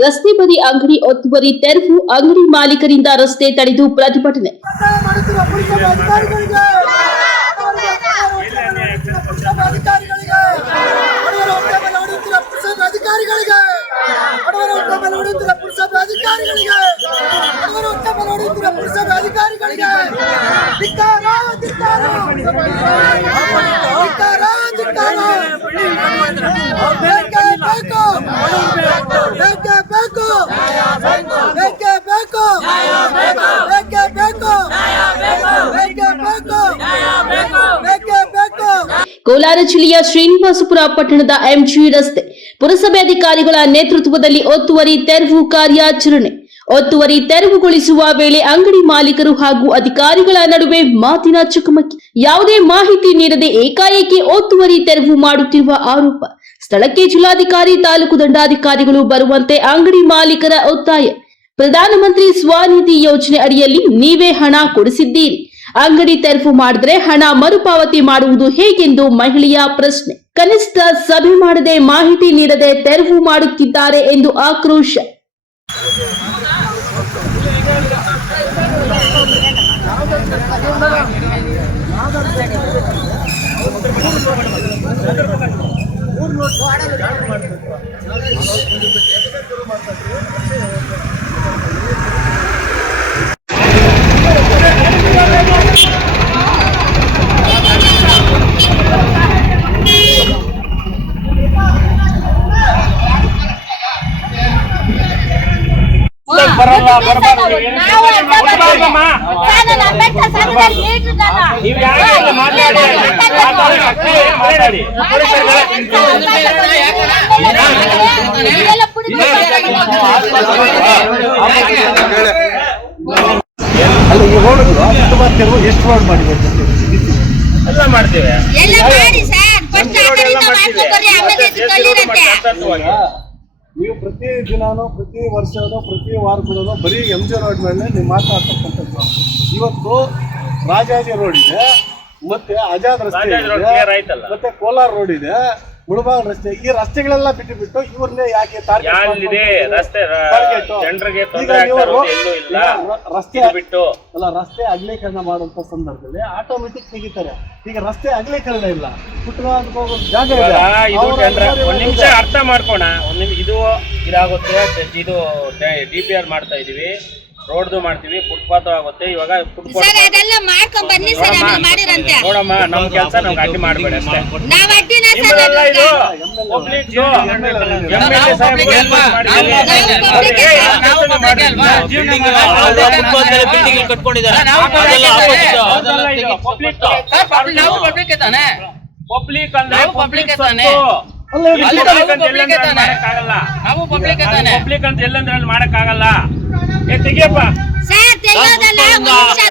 ರಸ್ತೆ ಬದಿ ಅಂಗಡಿ ಒತ್ತುವರಿ ತೆರವು ಅಂಗಡಿ ಮಾಲೀಕರಿಂದ ರಸ್ತೆ ತಡೆದು ಪ್ರತಿಭಟನೆ. ಅಧಿಕಾರಿಗಳಿಗೆ ಕೋಲಾರ ಜಿಲ್ಲೆಯ ಶ್ರೀನಿವಾಸಪುರ ಪಟ್ಟಣದ ಎಂಜಿ ರಸ್ತೆ ಪುರಸಭೆ ಅಧಿಕಾರಿಗಳ ನೇತೃತ್ವದಲ್ಲಿ ಒತ್ತುವರಿ ತೆರವು ಕಾರ್ಯಾಚರಣೆ. ಒತ್ತುವರಿ ತೆರವುಗೊಳಿಸುವ ವೇಳೆ ಅಂಗಡಿ ಮಾಲೀಕರು ಹಾಗೂ ಅಧಿಕಾರಿಗಳ ನಡುವೆ ಮಾತಿನ ಚಕಮಕಿ. ಯಾವುದೇ ಮಾಹಿತಿ ನೀಡದೆ ಏಕಾಏಕಿ ಒತ್ತುವರಿ ತೆರವು ಮಾಡುತ್ತಿರುವ ಆರೋಪ. ಸ್ಥಳಕ್ಕೆ ಜಿಲ್ಲಾಧಿಕಾರಿ, ತಾಲೂಕು ದಂಡಾಧಿಕಾರಿಗಳು ಬರುವಂತೆ ಅಂಗಡಿ ಮಾಲೀಕರ ಒತ್ತಾಯ. ಪ್ರಧಾನಮಂತ್ರಿ ಸ್ವನಿಧಿ ಯೋಜನೆ ಅಡಿಯಲ್ಲಿ ನೀವೇ ಹಣ ಕೊಡಿಸಿದ್ದೀರಿ. ಅಂಗಡಿ ತೆರವು ಮಾಡಿದ್ರೆ ಹಣ ಮರುಪಾವತಿ ಮಾಡುವುದು ಹೇಗೆಂದು ಮಹಿಳೆಯ ಪ್ರಶ್ನೆ. ಕನಿಷ್ಠ ಸಭೆ ಮಾಡದೆ ಮಾಹಿತಿ ನೀಡದೆ ತೆರವು ಮಾಡುತ್ತಿದ್ದಾರೆ ಎಂದು ಆಕ್ರೋಶ. ಯಾಕೆ ಮಾತಾಡಿ ಮಾತಾಡಿ ಮಾತಾಡಿ ಇದೆಲ್ಲ ಪುಡಿ ಅಲ್ಲ. ಈ ರೋಡ್ಗಳು ಹತ್ತೊಂಬತ್ತು ತೆರವು ಎಷ್ಟು ವಾರ್ಡ್ ಮಾಡಿದೆ ಎಲ್ಲ ಮಾಡ್ತೇವೆ. ಎಲ್ಲ ಮಾಡಿ ಸರ್. ಫಸ್ಟ್ ಆ ಕಡೆಯಿಂದ ಮಾಡ್ಕೊಂಡ್ ಬರ್ರಿ ಆಮೇಲೆ ಇದು ನೀವು ಪ್ರತಿ ದಿನಾನು ಪ್ರತಿ ವರ್ಷವೂ ಪ್ರತಿ ವಾರಗಳೂ ಬರೀ ಎಂ ಜಿ ರೋಡ್ ಮೇಲೆ ನೀವು ಮಾತಾಡ್ತಕ್ಕಂಥದ್ದು ಇವತ್ತು ರಾಜಾಜಿ ರೋಡ್ ಇದೆ ಮತ್ತೆ ಆಜಾದ್ ರಸ್ತೆ ಇದೆ? ಮತ್ತೆ ಕೋಲಾರ ರೋಡ್ ಇದೆ ಮುಳಬಾಗ್ ರಸ್ತೆ ಈ ರಸ್ತೆಗಳೆಲ್ಲ ಬಿಟ್ಟು ಬಿಟ್ಟು ಇವ್ರನ್ನೇ ಯಾಕೆ ರಸ್ತೆ ಬಿಟ್ಟು. ಅಲ್ಲ ರಸ್ತೆ ಅಗಲೀಕರಣ ಮಾಡುವಂತ ಸಂದರ್ಭದಲ್ಲಿ ಆಟೋಮೆಟಿಕ್ ತೆಗಿತಾರೆ. ಈಗ ರಸ್ತೆ ಅಗಲೀಕರಣ ಇಲ್ಲ. ಜಾಗ ಇದೆ ಒಂದ್ ನಿಮಿಷ ಅರ್ಥ ಮಾಡ್ಕೋಣ. ಒಂದ್ ನಿಮಿಷ ಇದು ಇದಾಗುತ್ತೆ ಇದು ಡಿ ಪಿ ಆರ್ ಮಾಡ್ತಾ ಇದೀವಿ. ರೋಡ್ದು ಮಾಡ್ತೀವಿ ಫುಟ್ಪಾತ್ ಆಗುತ್ತೆ. ಇವಾಗ ಫುಟ್ಪಾತ್ ಸರ್ ಅದೆಲ್ಲ ಮಾಡ್ಕೊಂಡ್ ಬನ್ನಿ ಸರ್ ಆಮೇಲೆ ಮಾಡಿರಂತೆ. ನೋಡಮ್ಮ ನಮ್ ಕೆಲಸ ನಮ್ಗೆ ಅಡ್ಡಿ ಮಾಡ್ಬೇಡಿ ಅಷ್ಟೇ. ಕಟ್ಕೊಂಡಿದ್ದಾರೆ ಪಬ್ಲಿಕ್ ಅಂದ್ರೆ ನಾವು ಪಬ್ಲಿಕ್ ತಾನೇ. ನಾವು ಪಬ್ಲಿಕ್ ತಾನೆ ಪಬ್ಲಿಕ್ ಅಂತ ಎಲ್ಲಂದ್ರೆ ಮಾಡಕ್ ಆಗಲ್ಲ ಏ ತೆಗಿಯಪ್ಪ. ಸರ್ ತೆಗಿಯೋದಲ್ಲ ಒಂದ್ ನಿಮಿಷ